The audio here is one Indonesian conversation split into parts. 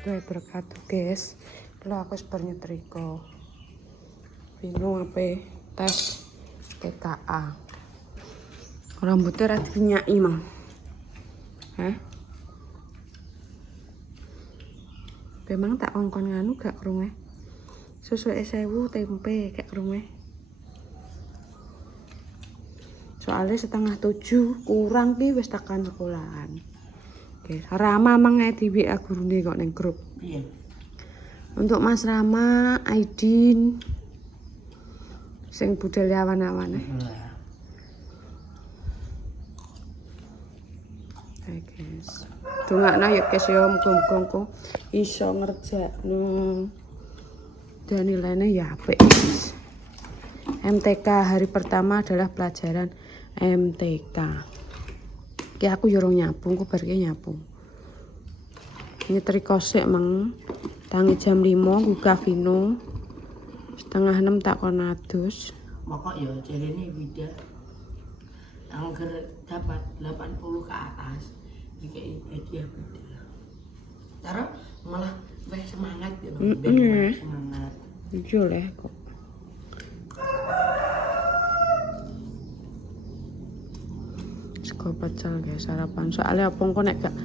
warahmatullahi wabarakatuh, guys. Kalau aku sebar nyetrika. Bingung apa tes TKA. Rambutnya rada nyai, Mang. Hah? Memang tak kongkon nganu gak krunge. Susu 1000 tempe gak krunge. Soalnya 6:30 kurang ki wis tekan sekolahan. Oke, Rama mang di WA gurune kok ning grup. Iya. Untuk Mas Rama, Aidin sing budal awan-awan. Hai guys. Dongakno ya guys ya muga-muga iso ngerjakno. Dan nilainya ya apik guys. MTK hari pertama adalah pelajaran MTK. Ki aku yo nyapu, ku bar ki nyapu. Nyetrika sik mang. Tangi jam 5 buka Vino. 5:30 tak kon adus. Pokok ya jarene Wida. Angger dapat 80 ke atas. Iki hadiah Wida. Cara malah weh semangat gitu. Ben semangat. Iya leh kok. Sego pecel guys sarapan. Soalnya apa kok nek gak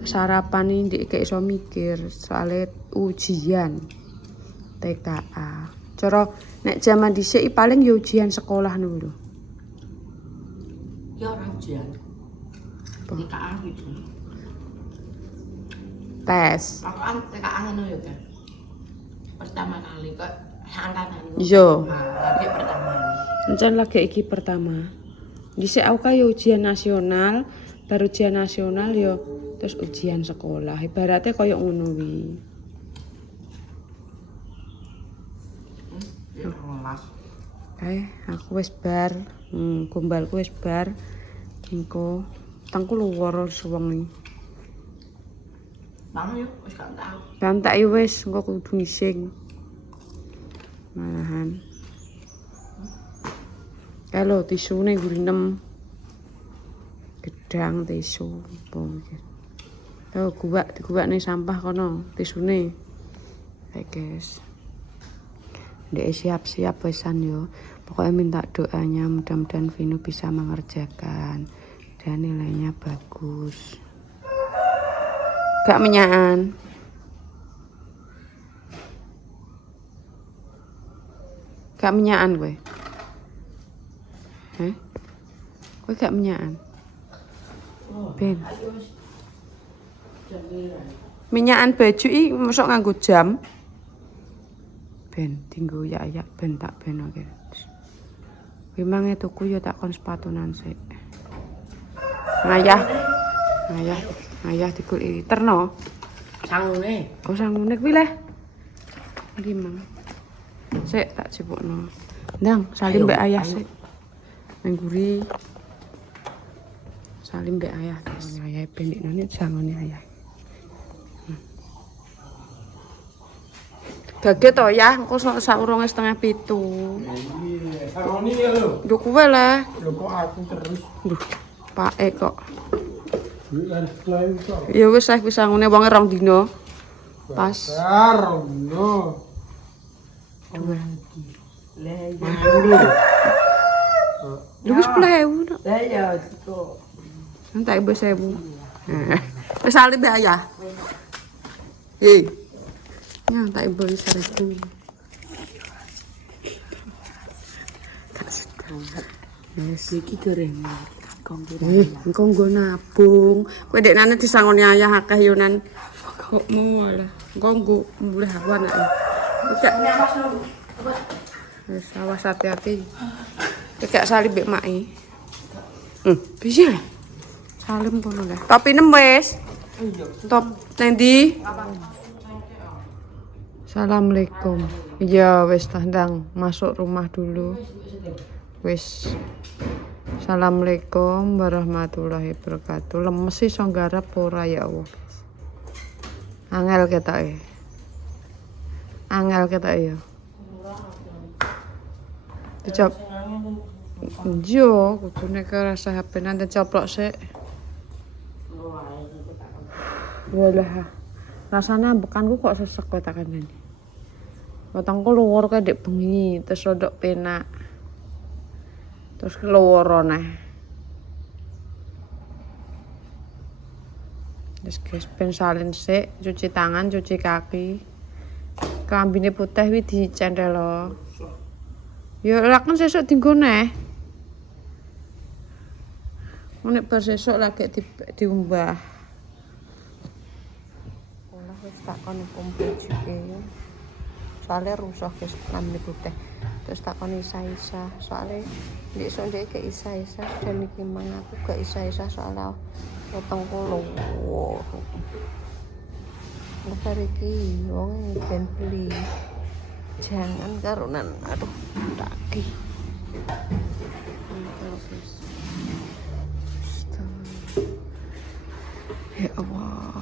sarapan ini kayak iso mikir soalnya ujian TKA. Cara nek zaman dhisik paling ya ujian sekolah ngono lho. Ya ora ujian. TKA gitu. Tes. Pokokan TKA ngono ya kan. Pertama kali kok angkatan. Iya. Lagi pertama. Encen lagi iki pertama. Dhisik aku kaya ujian nasional, baru ujian nasional ya terus ujian sekolah. Ibaratnya kaya ngono wi. Aku wis bar, gombalku wis bar. Engko tangku luwar suwengi. Bang yo wis gak tau. Bantak yo wis engko kudu ngising. Malahan. Kalau tisune gurinem. Gedang tisu apa iki. Tuh guwak-guwakne sampah kono tisune. Hai guys. Ndek siap-siap wesan yo. Pokoknya minta doanya mudah-mudahan Vino bisa mengerjakan dan nilainya bagus. Gak menyaan. Gak menyaan gue. Gue gak menyaan. Ben. Menyaan baju iki mosok nganggo jam. Ben tinggo ya ben tak ben oke. Memangnya tuku ya tak kon sepatunan sik. Ngayah digoleki terno. Sangune. Oh sangune kuwi leh. Iki mang. Sik tak jebukno. Ndang salim mbek ayah sik. Nang guri. Salim mbek ayah terus ayah pendekane sangune ayah. Gaget to ya, engko saurunge 6:30. Iya, saroni ya lho. Lho kuwe lah. Lho kok aku terus. Duh, pake kok. Wis kok. Ya wis wis sangune wonge 2 dina. Pas. Sarno. Dua. Lah Lho. Lho wis 10.000 tok. Lah ya itu. Entek 10.000. Wis salim mbek ayah. Hei. Ya, tak ibu wis 1.000. Yes. Iki goreng. Engko nggo nabung. Kowe ndekne disangoni ayah akeh yo nan. Kokmu lah. Engko nggo mulih aku anake. Cek. Wis awas hati-hati. Cek salim mbek maki. Bisa lah. Salim kono lah. Top 6 wis. Top nang ndi? Assalamualaikum. Iya wis tandang masuk rumah dulu. Wis. Assalamualaikum warahmatullahi wabarakatuh. Lemes iso nggarap ora ya Allah. Angel ketoke. Angel ketoke ya. Dicop. Yo, kudune ke rasa HP nanti coplok sik. Walah. Rasanya ambekanku kok sesek kowe tak kandhani. Wetengku luwur kae ndek bengi, terus rodok penak. Terus keluar neh. Terus guys, ben salin sik, cuci tangan, cuci kaki. Klambine putih wi dicendhel lo. Ya lak kan sesuk dienggo neh. Nek bar sesuk lagi diumbah. Olah wis tak kon kumpul juga ya. Soalnya rusak guys klambine putih. Terus tak kon isa-isa, soalnya besok dia ke isa-isa dan iki mang aku gak isa-isa soalnya wetengku luwur. Ntar iki wong ben beli. Jangan karunan aduh daki. Ya Allah.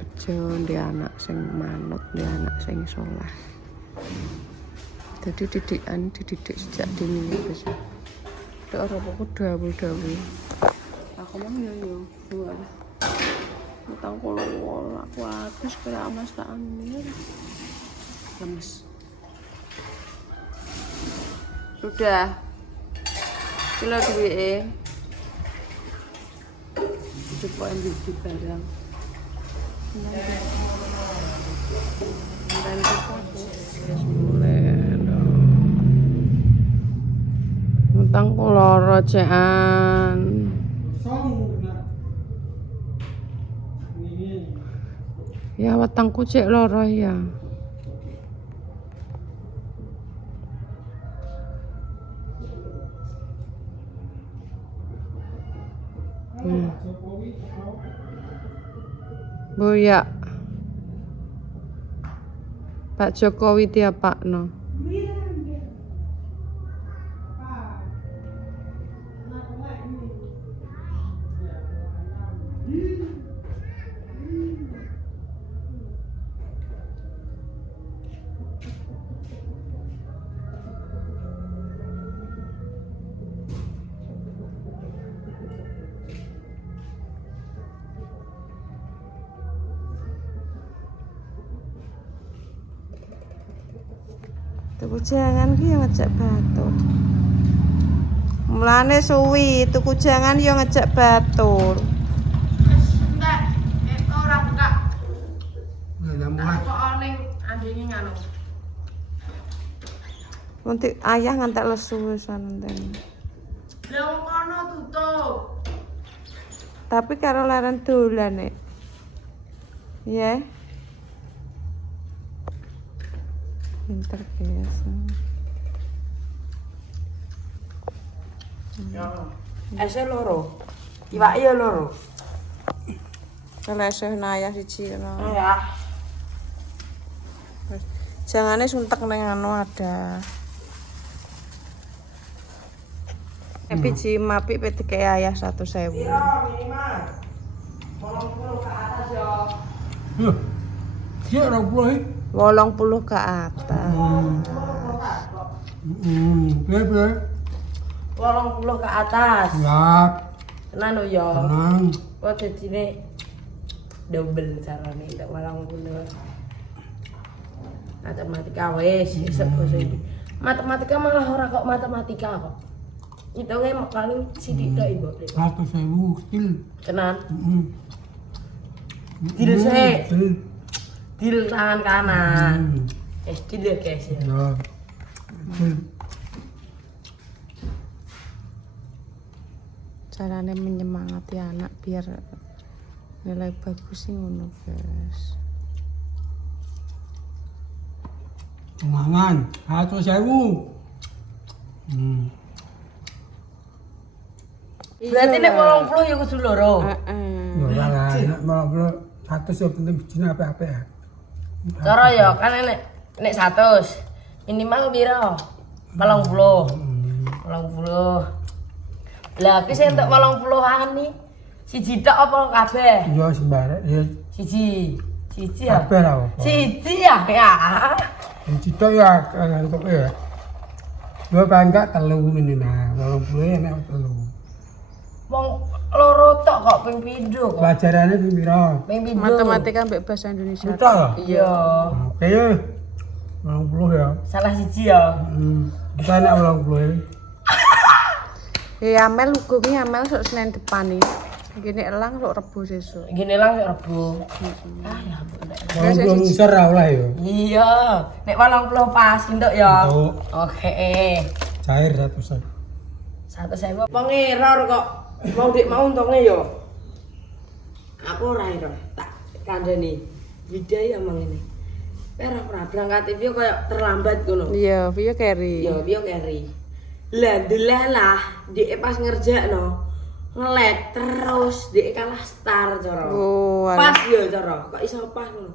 Bejo dia anak sing manut, dia anak sing saleh. Jadi dididik sejak dini guys. Ada orang aku dawul. Aku mau yo buat. Utang kolowol aku atus kira amas tak ambil. Lemes. Sudah. Kilo duwe. Coba ambil di barang. Dan utang loro cekan. Ya wetengku cek loro ya. Boya. Pak Jokowi diapakno. Tuku jangan ki yo ngejak batur. Mulane suwi tuku jangan yo ngejak batur. Entek, ora buka. Nah, mulai. Kok ning andene ngono. Nanti ayah ngantek lesu wis nenten. Lah wong kono tutup. Tapi karo leren dolan nek. Ya. Pinter biasa. Ese loro. Iwak ya loro. Selesai nayah siji ngono. Ya. Jangane suntek ning anu ada. Biji mapi PTK ayah 1.000. Minimal. 80 ke atas ya. Loh. Siap 80 ke atas. Bebe. 80 ke atas. Siap. Tenan lho ya. Tenang. Kok dadine double carane tak 80. Matematika wis esuk basa iki. Matematika malah ora kok matematika kok. Hitunge paling sithik tok Ibu. 100.000 stil. Tenan. Heeh. Dil sik. Stil. Dil tangan kanan. Dil ya guys ya. Ya. Stil. Carane menyemangati anak biar nilai bagus sih ngono, guys. Semangan. 100.000. Berarti nek 80 ya kudu loro. Heeh. Ya ora lah, nek malah 100 ya penting bijine apik-apik ya. Cara ya kan nek 100 minimal piro? 80. 80. Lah iki sing entuk 80-an iki siji tok apa kabeh? Ya sembarang ya Siji. Siji ya. kabeh lah apa. Siji ya. Ya. Siji tok ya ngantuk ya. Dua paling enggak telu minimal. 80 ya nek telu. Wong Loro tok kok ping pindho kok. Pelajarannya piro? Ping pindho. Matematika mbek bahasa Indonesia. Betul ya? Iya. Oke ya. 80 ya. Salah siji ya. Kita enak 80 ya. Ya Amel lugu ki Amel sok Senin depan nih. Gini elang sok Rebo sesuk. Gini lang Rebo. Ah ya ampun. Kalau belum besar ra oleh ya. Iya. Nek 80 pas entuk ya. Entuk. Oke. Cair ratusan. 100.000 pengeror kok. Mau dik mau untungnya yo. Aku ora ira. Tak kandhani. Bida ya mang ini. Ora berangkat TV koyo terlambat ngono. Iya, Vio carry. Ya piye keri. Lah delalah dik pas ngerjakno ngelet terus dik kalah star cara. Oh, Pas ya cara. Kok iso pas ngono.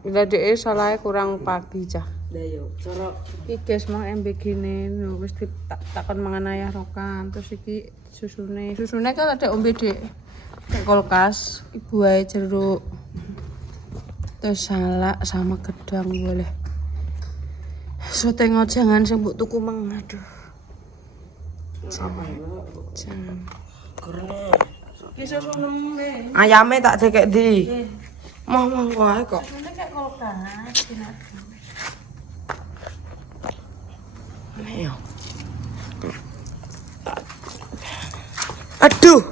Bila dhek salahe kurang pagi cah. Lah yo cara Iki guys mang MBG ne lho wis takon mangan ayah rokan terus iki susune kan ada ombe Dek nek kulkas ibu ae jeruk terus salak sama gedang boleh sote ngojangan sing mbok tuku mang aduh apa ya? jangan Karena ki susu neme ayame tak dekek di. Mong wae kok. susune kayak kulkas Ayo. Aduh.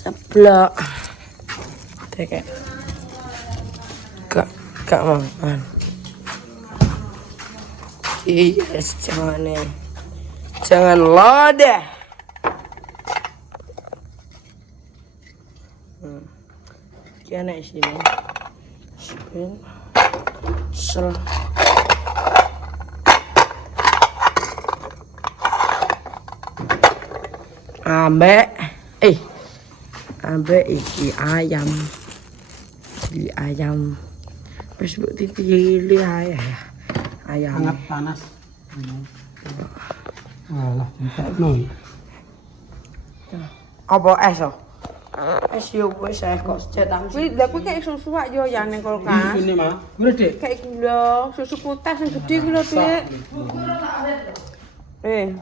Ceplok. Tekek. Gak mangan. Yes, jangan lodeh. Kian sini. Spin. Sel. Ambek iki ayam. Beli ayam. Wis mbok dipilih ae ya. Ayam. Sangat panas. Alah, entekno. Apa es oh? Es yo wis es kok cetak. kuwi lha kuwi kayak susu wak yo ya ning kulkas Ini mah. Udah dek. kayak gula susu putih sing gede ki lho Dek